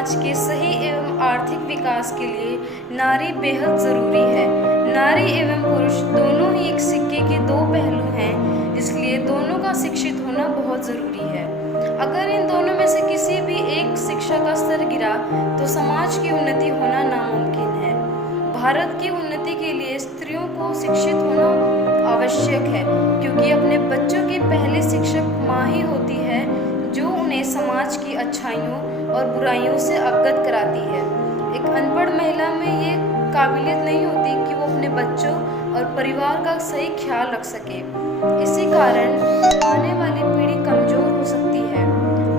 समाज के सही एवं आर्थिक विकास के लिए नारी बेहद ज़रूरी है। नारी एवं पुरुष दोनों ही एक सिक्के के दो पहलू हैं, इसलिए दोनों का शिक्षित होना बहुत ज़रूरी है। अगर इन दोनों में से किसी भी एक शिक्षा का स्तर गिरा तो समाज की उन्नति होना नामुमकिन है। भारत की उन्नति के लिए स्त्रियों को शिक्षित होना आवश्यक है, क्योंकि अपने बच्चों की पहली शिक्षक माँ ही होती है, जो उन्हें समाज की अच्छाइयों और बुराइयों से अवगत कराती है। एक अनपढ़ महिला में ये काबिलियत नहीं होती कि वो अपने बच्चों और परिवार का सही ख्याल रख सके। इसी कारण आने वाली पीढ़ी कमजोर हो सकती है।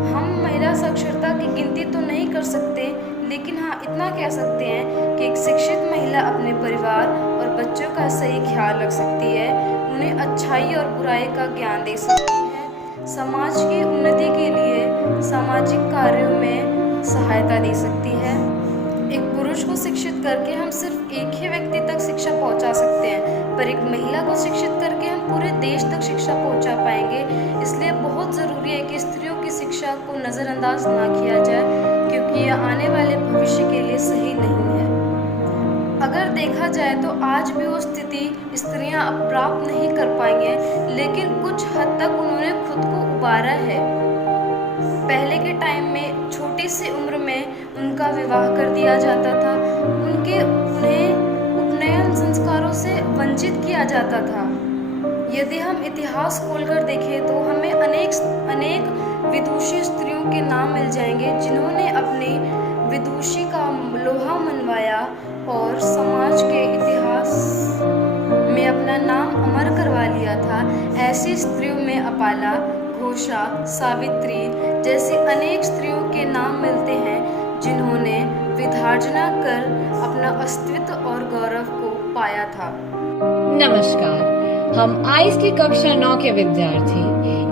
हम महिला साक्षरता की गिनती तो नहीं कर सकते, लेकिन हाँ इतना कह सकते हैं कि एक शिक्षित महिला अपने परिवार और बच्चों का सही ख्याल रख सकती है, उन्हें अच्छाई और बुराई का ज्ञान दे सकती है, समाज की उन्नति के लिए सामाजिक कार्यों में सहायता दे सकती है। एक पुरुष को शिक्षित करके हम सिर्फ एक ही व्यक्ति तक शिक्षा पहुंचा सकते हैं, पर एक महिला को शिक्षित करके हम पूरे देश तक शिक्षा पहुंचा पाएंगे। इसलिए बहुत ज़रूरी है कि स्त्रियों की शिक्षा को नज़रअंदाज ना किया जाए, क्योंकि यह आने वाले भविष्य के लिए सही नहीं है। अगर देखा जाए तो आज भी वो स्थिति स्त्रियां अब प्राप्त नहीं कर पाई हैं, लेकिन कुछ हद तक उन्होंने खुद को उबारा है। पहले के टाइम में छोटी सी उम्र में उनका विवाह कर दिया जाता था, उन्हें उपनयन संस्कारों से वंचित किया जाता था। यदि हम इतिहास खोलकर देखें तो हमें अनेक विदुषी स्त्रियों के नाम मिल जाएंगे, जिन्होंने अपनी विदुषी का लोहा मनवाया और समाज के इतिहास में अपना नाम अमर करवा लिया था। ऐसी स्त्रियों में अपाला, घोषा, सावित्री जैसी अनेक स्त्रियों के नाम मिलते हैं, जिन्होंने विधार्जना कर अपना अस्तित्व और गौरव को पाया था। नमस्कार, हम आईएएस की कक्षा 9 के विद्यार्थी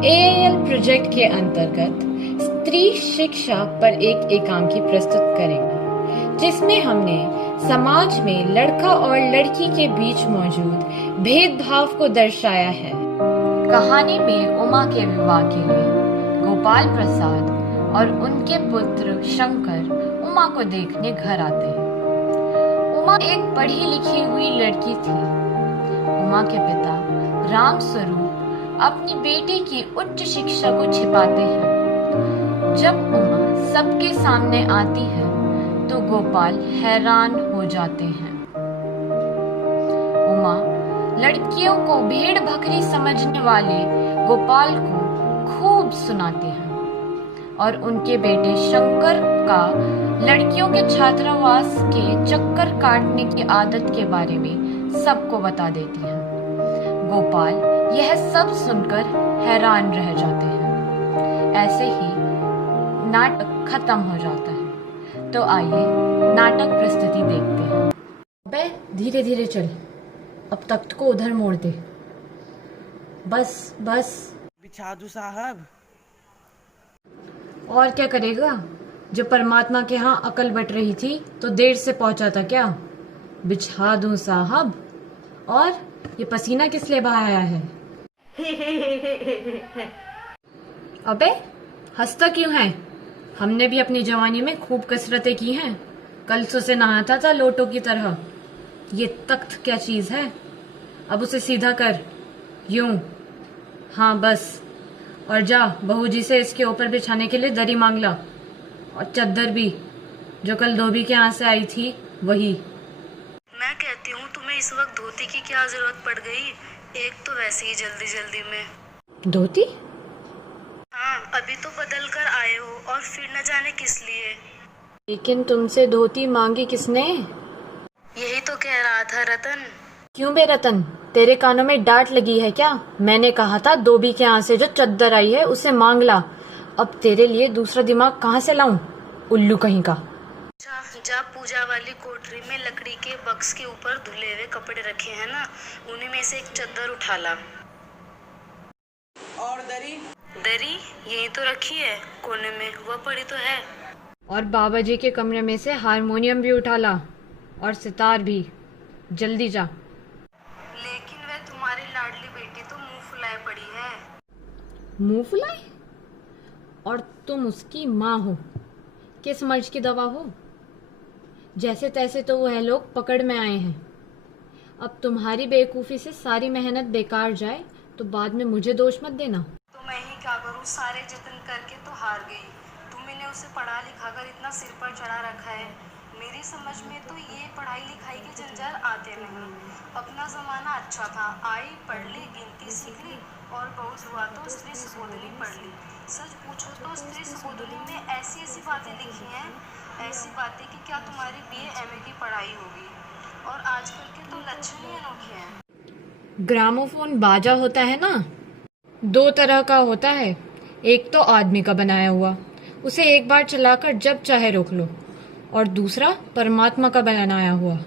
एआईएल प्रोजेक्ट के अंतर्गत स्त्री शिक्षा पर एक एकांकी प्रस्तुत करेंगे, जिसमें हमने समाज में लड़का और लड़की के बीच मौजूद भेदभाव को दर्शाया है। कहानी में उमा के विवाह के लिए गोपाल प्रसाद और उनके पुत्र शंकर उमा को देखने घर आते हैं। उमा एक पढ़ी लिखी हुई लड़की थी। उमा के पिता राम स्वरूप अपनी बेटी की उच्च शिक्षा को छिपाते हैं। जब उमा सबके सामने आती है तो गोपाल हैरान हो जाते हैं। उमा लड़कियों को भेड़ बकरी समझने वाले गोपाल को खूब सुनाते हैं और उनके बेटे शंकर का लड़कियों के छात्रावास के चक्कर काटने की आदत के बारे में सबको बता देती हैं। गोपाल यह सब सुनकर हैरान रह जाते हैं। ऐसे ही नाटक खत्म हो जाता है। तो आइए नाटक प्रस्तुति देखते हैं। बे धीरे धीरे चल, अब तख्त को उधर मोड़ दे। बस बस। बिछा दूं साहब? और क्या करेगा? जब परमात्मा के यहाँ अकल बट रही थी तो देर से पहुंचा था क्या? बिछा दूं साहब। और ये पसीना किस लिए बहाया है? अबे हंसता क्यों है? हमने भी अपनी जवानी में खूब कसरतें की हैं। कल से नहाता था लोटो की तरह। ये तख्त क्या चीज है? अब उसे सीधा कर, यूं। हाँ बस। और जा बहू जी से इसके ऊपर बिछाने के लिए दरी मांग ला, और चद्दर भी, जो कल धोबी के यहाँ से आई थी वही। मैं कहती हूँ तुम्हें इस वक्त धोती की क्या जरूरत पड़ गई? एक तो वैसे ही जल्दी जल्दी में। धोती? हाँ, अभी तो बदल कर आए हो और फिर न जाने किस लिए। लेकिन तुमसे धोती मांगी किसने? यही तो कह रहा था रतन। क्यों बे रतन, तेरे कानों में डांट लगी है क्या? मैंने कहा था धोबी के यहाँ से जो चद्दर आई है उसे मांग ला। अब तेरे लिए दूसरा दिमाग कहाँ से लाऊं, उल्लू कहीं का। अच्छा, जा पूजा वाली कोठरी में लकड़ी के बक्स के ऊपर धुले हुए कपड़े रखे हैं ना, उन्हीं में से एक चद्दर उठा ला। और दरी? दरी यही तो रखी है कोने में, वह पड़ी तो है। और बाबा जी के कमरे में से हारमोनियम भी उठा ला, और सितार भी। जल्दी जा। लेकिन वह तुम्हारी लाडली बेटी तो मुंह फुलाए पड़ी है। मुंह फुलाए? और तुम उसकी माँ हो, किस मर्ज की दवा हो? जैसे तैसे तो वह लोग पकड़ में आए हैं। अब तुम्हारी बेवकूफ़ी से सारी मेहनत बेकार जाए तो बाद में मुझे दोष मत देना। तो मैं ही क्या करूँ, सारे जतन करके तो हार गई। तुमने उसे पढ़ा लिखा कर इतना सिर पर चढ़ा रखा है। मेरी समझ में तो ये पढ़ाई लिखाई के जंजाल आते नहीं। अपना ज़माना अच्छा था, आई पढ़ ली, गिनती सीख ली और बहुत हुआ तो स्त्री सुबोधनी पढ़ ली। सच पूछो तो स्त्री सुबोधनी में ऐसी ऐसी बातें लिखी हैं, ऐसी बातें कि क्या तुम्हारी BA MA की पढ़ाई होगी। और आजकल के तो लक्षण ही अनोखे हैं। ग्रामोफोन बाजा होता है ना, 2 तरह का होता है। एक तो आदमी का बनाया हुआ, उसे एक बार चलाकर जब चाहे रोक लो, और दूसरा परमात्मा का बनाया हुआ,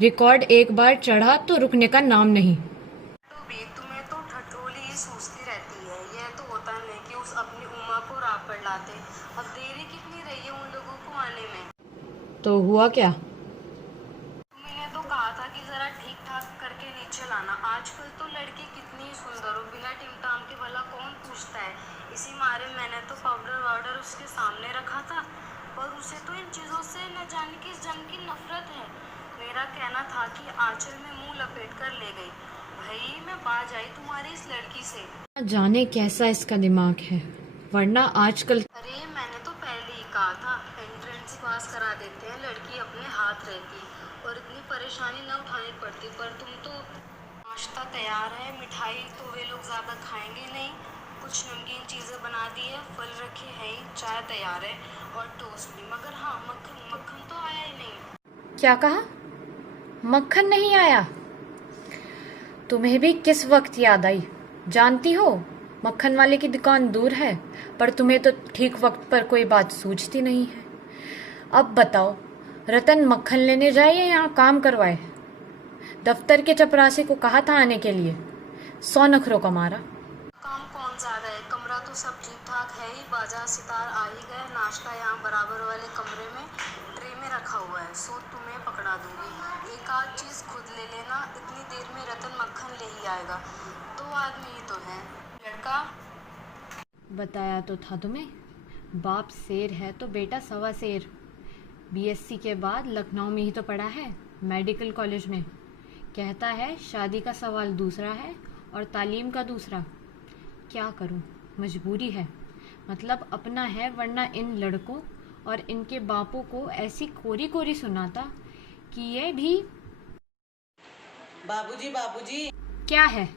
रिकॉर्ड एक बार चढ़ा तो रुकने का नाम नहीं। तो भी तुम्हें तो ठठोली ही सूझती रहती है। यह तो होता नहीं कि उस अपनी उम्मा को राह पर लाते। अब देरी कितनी रही है उन लोगों को आने में। तो हुआ क्या? तुमने तो कहा था कि जरा ठीक ठाक करके नीचे लाना। आजकल तो लड़की कितनी सुंदर हो, बिना टिमटाम के भला कौन पूछता है। इसी मारे मैंने तो पाउडर वाउडर उसके सामने रखा था, पर उसे तो इन चीज़ों से न जाने किस जन्म की नफरत है। मेरा कहना था कि आंचल में मुंह लपेट कर ले गई। भाई मैं बाज आई तुम्हारी इस लड़की से। जाने कैसा इसका दिमाग है, वरना आजकल। अरे मैंने तो पहले ही कहा था, एंट्रेंस पास करा देते हैं, लड़की अपने हाथ रहती और इतनी परेशानी न उठानी पड़ती। पर तुम तो नाश्ता तैयार है, मिठाई तो वे लोग ज़्यादा खाएंगे नहीं, कुछ नमकीन चीज़ें बना दी है, फल रखे हैं ही, चाय तैयार है और टोस्ट भी। मगर हाँ, मक्खन तो आया ही नहीं। क्या कहा? मक्खन नहीं आया? तुम्हें भी किस वक्त याद आई? जानती हो मक्खन वाले की दुकान दूर है, पर तुम्हें तो ठीक वक्त पर कोई बात सूझती नहीं है। अब बताओ, रतन मक्खन लेने जाए या यहाँ काम करवाए? दफ्तर के चपरासी को कहा था आने के लिए, 100 नखरों का मारा। काम कौन ज़्यादा है, कमरा तो सब ठीक ठाक है ही। बाजार सितार आ ही गए, नाश्ता यहाँ बराबर वाले कमरे में ट्रे में रखा हुआ है, सो तुम्हें पकड़ा दूंगी। एक आध चीज़ खुद ले लेना, इतनी देर में रतन मक्खन ले ही आएगा। 2 आदमी ही तो हैं। लड़का बताया तो था तुम्हें, बाप शेर है तो बेटा सवा शेर। BSc के बाद लखनऊ में ही तो पढ़ा है, मेडिकल कॉलेज में। कहता है शादी का सवाल दूसरा है और तालीम का दूसरा। क्या करूं, मजबूरी है। मतलब अपना है, वरना इन लड़कों और इनके बापों को ऐसी कोरी कोरी सुनाता कि ये भी। बाबूजी बाबूजी, क्या है?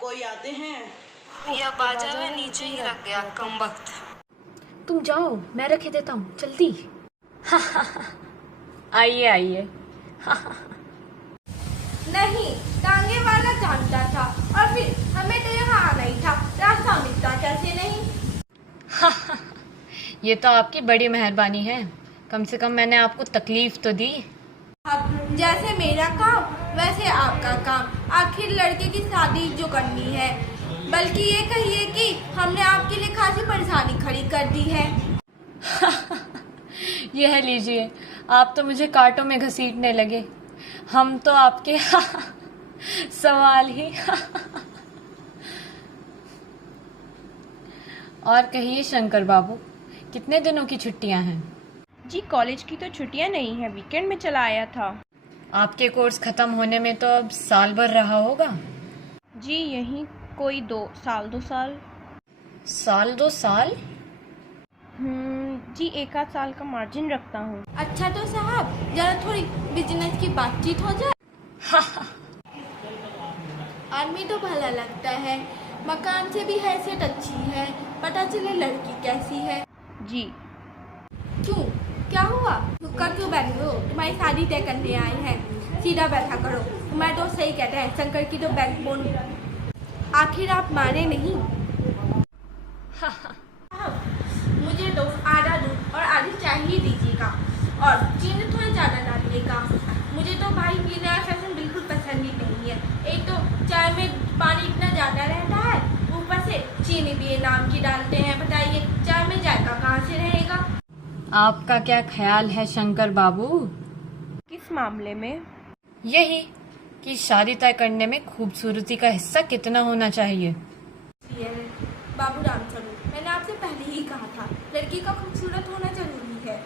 कोई आते हैं? यह बाजा में नीचे ही रख गया, कमबख्त। तुम जाओ, मैं रखे देता हूँ, जल्दी। आइए आइए। नहीं, टांगे वाला जानता था और फिर हमें तो यहाँ आना ही था, रास्ता मिलता कैसे नहीं। ये तो आपकी बड़ी मेहरबानी है, कम से कम मैंने आपको तकलीफ तो दी। अब जैसे मेरा काम वैसे आपका काम। आखिर लड़के की शादी जो करनी है, बल्कि ये कहिए कि हमने आपके लिए खासी परेशानी खड़ी कर दी है। यह लीजिए, आप तो मुझे कांटों में घसीटने लगे, हम तो आपके सवाल ही। और कहिए शंकर बाबू, कितने दिनों की छुट्टियां हैं? जी कॉलेज की तो छुट्टियां नहीं है, वीकेंड में चला आया था। आपके कोर्स खत्म होने में तो अब साल भर रहा होगा। जी यही कोई 2 साल 2 साल। साल 2 साल? जी 1 आध साल का मार्जिन रखता हूँ। अच्छा तो साहब, जरा थोड़ी बिजनेस की बातचीत हो जाए। आदमी तो भला लगता है, मकान से भी हैसियत अच्छी है, पता चले लड़की कैसी है। जी क्यों, क्या हुआ? कर क्यों बैठे हो? तुम्हारी शादी तय करने आए हैं, सीधा बैठा करो। तुम्हारे दोस्त सही कहते हैं, शंकर की तो बैकबोन। आखिर आप माने नहीं। मुझे तो आधा दूध और आधी चाय ही दीजिएगा, और चीनी थोड़ी ज़्यादा डालिएगा। मुझे तो भाई ये नया फैशन बिल्कुल पसंद ही नहीं है। एक तो चाय में पानी इतना ज़्यादा रहता है, ऊपर से चीनी भी नाम की डालते हैं। बताइए चाय में जायका कहाँ से रहेगा? आपका क्या ख्याल है शंकर बाबू? किस मामले में? यही कि शादी तय करने में खूबसूरती का हिस्सा कितना होना चाहिए। बाबू राम स्वरूप, मैंने आपसे पहले ही कहा था लड़की का खूबसूरत होना जरूरी है,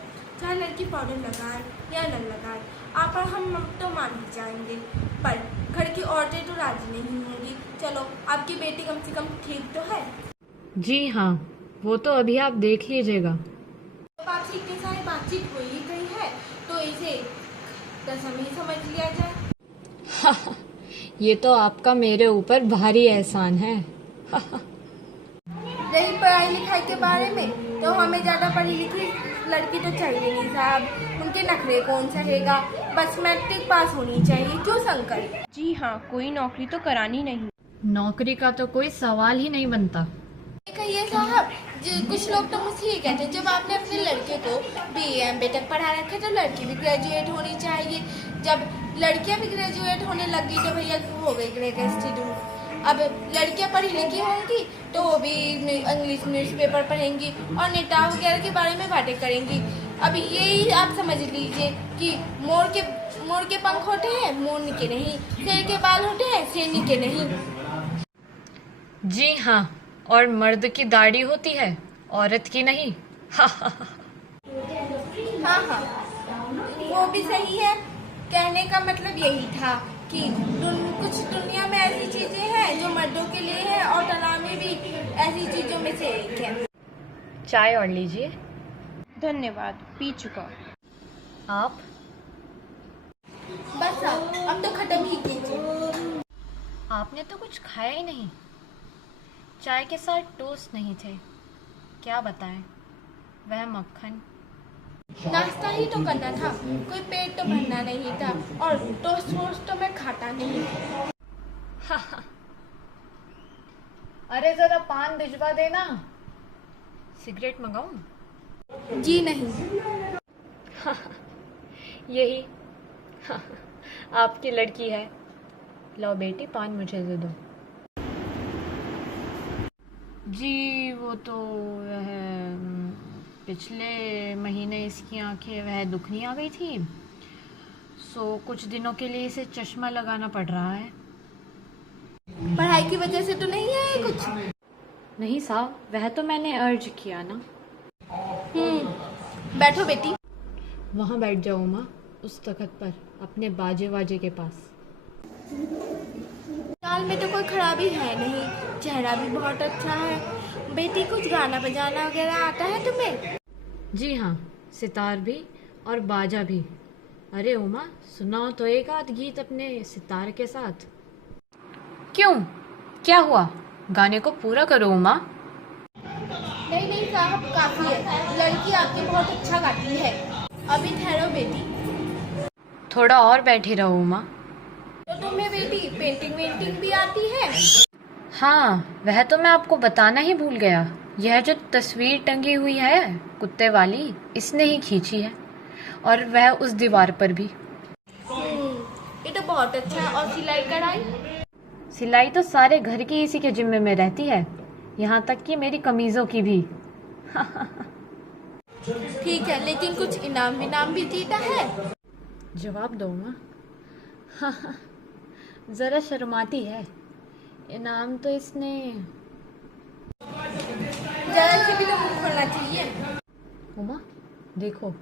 चाहे लड़की पाउडर लगाए या न लगाए। आप पर हम तो मान ही जाएंगे, पर घर की औरतें तो राजी नहीं होंगी। चलो, आपकी बेटी कम से कम ठीक तो है। जी हाँ, वो तो अभी आप देख लीजिएगा। तो आपसे इतनी सारी बातचीत हो ही गई है, तो इसे रस्म ही समझ लिया जाए। ये तो आपका मेरे ऊपर भारी एहसान है। रही पढ़ाई लिखाई के बारे में, तो हमें ज़्यादा पढ़ी लिखी लड़की तो चाहिए नहीं साहब। उनके नखरे कौन सहेगा, बस मैट्रिक पास होनी चाहिए। क्यों शंकर? जी हाँ, कोई नौकरी तो करानी नहीं। नौकरी का तो कोई सवाल ही नहीं बनता। कहिए साहब, कुछ लोग तो मुझसे ये कहते हैं, जब आपने अपने लड़के को BA MA तक पढ़ा रखे तो लड़की भी ग्रेजुएट होनी चाहिए। जब लड़कियां भी ग्रेजुएट होने लगी तो भैया हो गई ग्रेड इंस्टीट्यूट। अब लड़कियां पढ़ी लिखी होंगी तो वो भी इंग्लिश न्यूज़पेपर पढ़ेंगी और नेता वगैरह के बारे में बातें करेंगी। अब यही आप समझ लीजिए कि मोर के पंख होते हैं, मोरनी के नहीं। शेर के बाल होते हैं, शेरनी के नहीं। जी हाँ, और मर्द की दाढ़ी होती है, औरत की नहीं। हाँ हाँ, वो भी सही है। कहने का मतलब यही था कि कुछ दुनिया में ऐसी चीजें हैं जो मर्दों के लिए है और तलामी भी ऐसी चीजों में से एक है। चाय और लीजिए। धन्यवाद, पी चुका। आप? बस अब तो खत्म ही कीजिए। आपने तो कुछ खाया ही नहीं। चाय के साथ टोस्ट नहीं थे, क्या बताएं, वह मक्खन। नाश्ता ही तो करना था, कोई पेट तो भरना नहीं था, और टोस्ट वोस्ट तो मैं खाता नहीं। अरे जरा पान भिजवा देना। सिगरेट मंगाऊं? जी नहीं। यही आपकी लड़की है। लो बेटी, पान मुझे दे दो। जी वो तो वह पिछले महीने इसकी आंखें वह दुखनी आ गई थी, सो कुछ दिनों के लिए इसे चश्मा लगाना पड़ रहा है। पढ़ाई की वजह से तो नहीं है कुछ? नहीं साहब, वह तो मैंने अर्ज किया ना। बैठो बेटी। वहाँ बैठ जाओ माँ, उस तख्त पर, अपने बाजे वाजे के पास। चाल में तो कोई खराबी है नहीं, चेहरा भी बहुत अच्छा है। बेटी, कुछ गाना बजाना वगैरह आता है तुम्हें? जी हाँ, सितार भी और बाजा भी। अरे उमा, सुनाओ तो एक आध गीत अपने सितार के साथ। क्यों, क्या हुआ? गाने को पूरा करो उमा। नहीं नहीं साहब, काफी है। लड़की आपकी बहुत अच्छा गाती है। अभी ठहरो बेटी। थोड़ा और बैठे रहो उमा। तो तुम्हें बेटी पेंटिंग वेंटिंग भी आती है? हाँ, वह तो मैं आपको बताना ही भूल गया। यह जो तस्वीर टंगी हुई है कुत्ते वाली, इसने ही खींची है, और वह उस दीवार पर भी। ये तो बहुत अच्छा है। और सिलाई कढ़ाई? सिलाई तो सारे घर की इसी के जिम्मे में रहती है, यहाँ तक कि मेरी कमीजों की भी। ठीक है, लेकिन कुछ इनाम विनाम भी जीता है? जवाब दो माँ। जरा शर्माती है। इनाम तो इसने जरा से भी तो मुंह खोलना चाहिए। उमा देखो,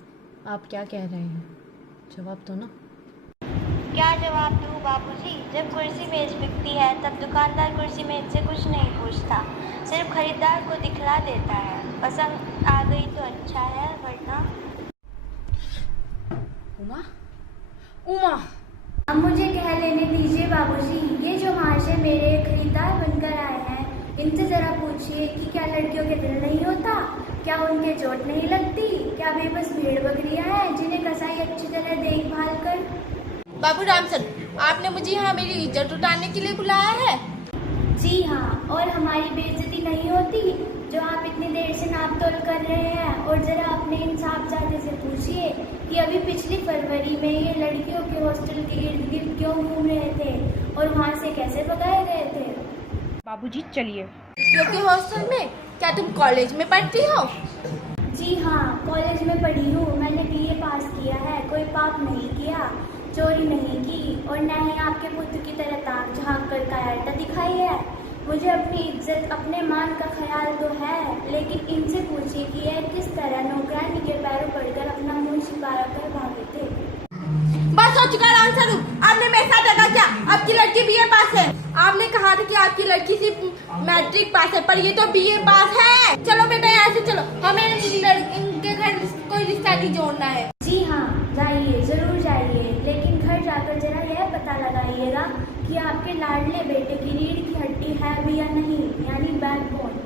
आप क्या कह रहे हैं, जवाब दो ना। क्या जवाब दूँ बाबूजी? जब कुर्सी मेज बिकती है तब दुकानदार कुर्सी मेज से कुछ नहीं पूछता, सिर्फ खरीदार को दिखला देता है। पसंद आ गई तो अच्छा है, वरना। उमा, उमा, अब मुझे कह लेने दीजिए बाबूजी। ये जो महाशय मेरे खरीदार बनकर आए हैं, इनसे जरा पूछिए कि क्या लड़कियों के दिल नहीं होता, क्या उनके चोट नहीं लगती, क्या बेबस भेड़ बकरियां हैं जिन्हें कसाई अच्छी तरह देखभाल कर। बाबू रामचंद, आपने मुझे यहाँ मेरी इज्जत उतारने के लिए बुलाया है? जी हाँ, और हमारी बेइज्जती नहीं होती जो आप इतनी देर से नाप तोल कर रहे हैं। और जरा अपने इन साहबजादे से पूछिए कि अभी पिछली फरवरी में ये लड़कियों के हॉस्टल के इर्द गिर्द क्यों घूम रहे थे और वहाँ से कैसे भगाए गए थे। बाबूजी चलिए। क्योंकि हॉस्टल में? क्या तुम कॉलेज में पढ़ती हो? जी हाँ, कॉलेज में पढ़ी हूँ। मैंने BA पास किया है, कोई पाप नहीं किया, चोरी नहीं की, और न ही आपके पुत्र की तरह ताक झांक कर कायरता दिखाई है। मुझे अपनी इज्जत, अपने मान का ख्याल तो है, लेकिन इनसे पूछिए कि यह किस तरह नौकरानी के पैरों पड़कर अपना मुंह छिपा कर भागे थे। बस हो चुका राम स्वरूप, आपने मेरे साथ दगा किया। आपकी लड़की बीए पास है। आपने कहा था कि आपकी लड़की सिर्फ मैट्रिक पास है, पर ये तो बीए पास है। चलो बेटा यहाँ से चलो, हमें इनके घर कोई रिश्ता नहीं जोड़ना है। जी हाँ, जाइए, जरूर जाइए, लेकिन घर जाकर जरा यह पता लगाइएगा कि आपके लाडले बेटे की रीढ़ की हड्डी है भी या नहीं, यानी बैकबोन।